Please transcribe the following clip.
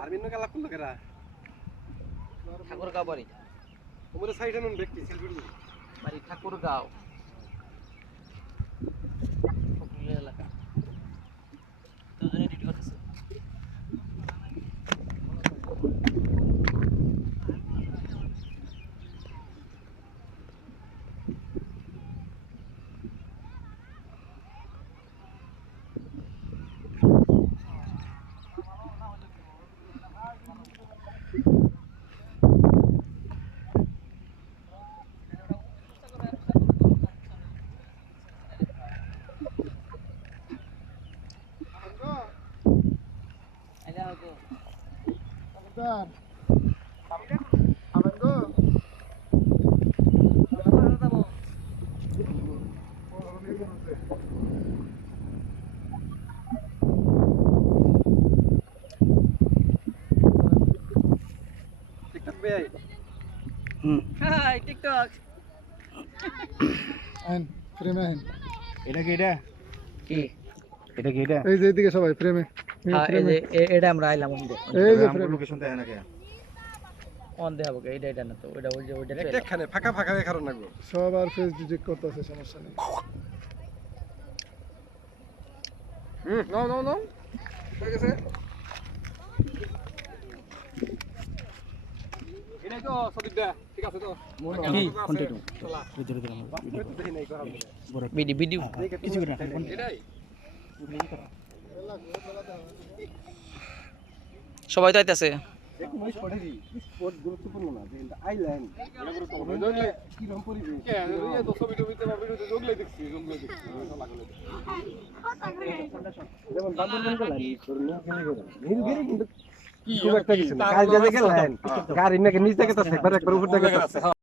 আরবিনো কালা করলো কেরা ঠাকুরগাঁও বাড়ি ওমরে সাইডে নুন ব্যক্তি সেলফি বাড়ি ঠাকুরগাঁও ফকরুলের এলাকা দুজনে ডিউটি করতেছে হাই টিকটক আইন ফ্রেমে আইন এটা কি এটা কি এটা কি এটা এই যে এদিকে সবাই ফ্রেমে হ্যাঁ এই যে এটা আমরা আইলাম এই যে আমার ফ্রেমে লোকেশন দেয় নাকি অন দেখাবো এটা না তো ওটা ওই যে ওইটা একখানে ফাঁকা ফাঁকা কারণ লাগবে সব আর ফেস ডিটেক্ট করতেছে সমস্যা নেই নাও নাও নাও ঠিক আছে এটাই তো সদিকটা ঠিক আছে তো কি কন্টিনিউ ভিডিও কিছু করে না এটাই সবাই তো আইতাছে একটু মনে পড়ে দি স্পট গুরুত্বপূর্ণ না যে আইল্যান্ড এটা গুরুত্বপূর্ণ কি রকম পরিবেশ এই তো ছবি টবিতে বা ভিডিওতে জগলে দেখছি লাগলে যেমন বান্দরবন গেলাম নীলগিরি কিন্তু খুব একটা কিছু না কাল যে গেলেন গাড়ি নাকি নিচ থেকে তো একবার উপর থেকে